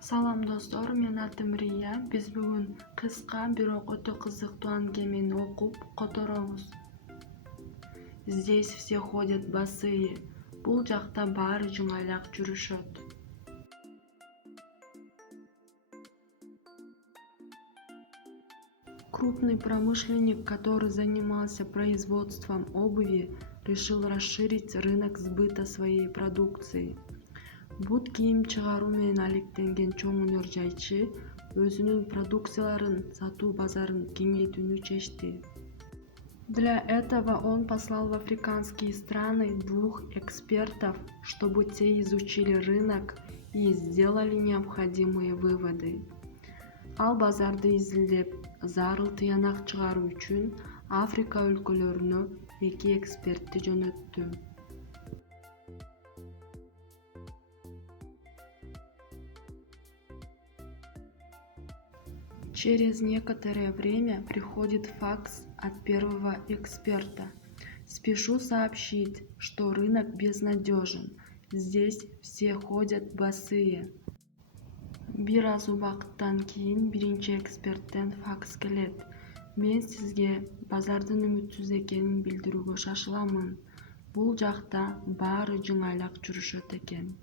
Салам достор, мен атым Рия. Биз бүгүн кыска, бирок өтө кызыктуу аңгемени окуп которобуз. Здесь все ходят босые. Бул жакта баары жыңайлак жүрүшөт. Крупный промышленник, который занимался производством обуви, решил расширить рынок сбыта своей продукции. Бут кийим чыгаруу менен алектенген чоң өнөр жайчы өзүнүн продукцияларын сатуу базарын кеңейтүүнү чечти. Для этого он послал в африканские страны 2 экспертов, чтобы те изучили рынок и сделали необходимые выводы. Ал базарды изилдеп, зарыл тыянак чыгаруу үчүн Африка өлкөлөрүнө 2 экспертти жөнөттү. Через некоторое время приходит факс от первого эксперта. Спешу сообщить, что рынок безнадежен. Здесь все ходят босые. Бир аз убакыттан кийин биринчи эксперттен факс келет. Мен сизге базардын үмүтсүз экенин билдирүүгө шашыламын. Бул жакта баары жыңайлак жүрүшөт экен.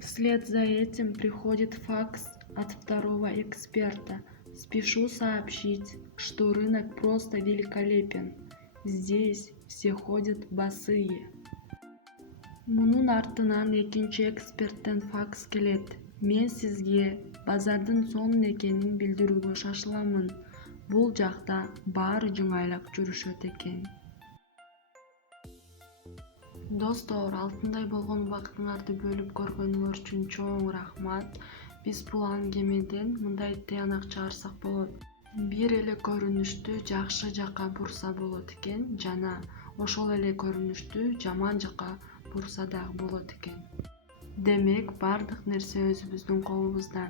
Вслед за этим приходит факс от второго эксперта. Спешу сообщить, что рынок просто великолепен. Здесь все ходят босые. Мунун артынан экинчи эксперттен факс келет. Мен сизге базардын сонун экенин билдирүүгө шашыламын. Бул жакта баары жыңайлак жүрүшөт экен. Достор, алтындай болгон убактыңарды бөлүп көргөнүңөр үчүн чоң рахмат. Биз бул аңгемеден мындай тыянак чыгарсак болот. Бир эле көрүнүштү жакшы жакка бурса болот экен, жана ошол эле көрүнүштү жаман жакка бурса дагы болот экен. Демек, бардык нерсе өзүбүздүн колубузда.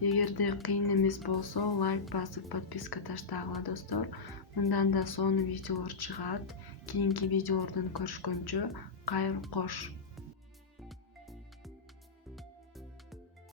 Эгерде кыйын эмес болсо, лайк басып, подписка таштагыла достор. Мындан да сонун видеолор чыгат. Кийинки видеолордон көрүшкөнчө, кайыр кош.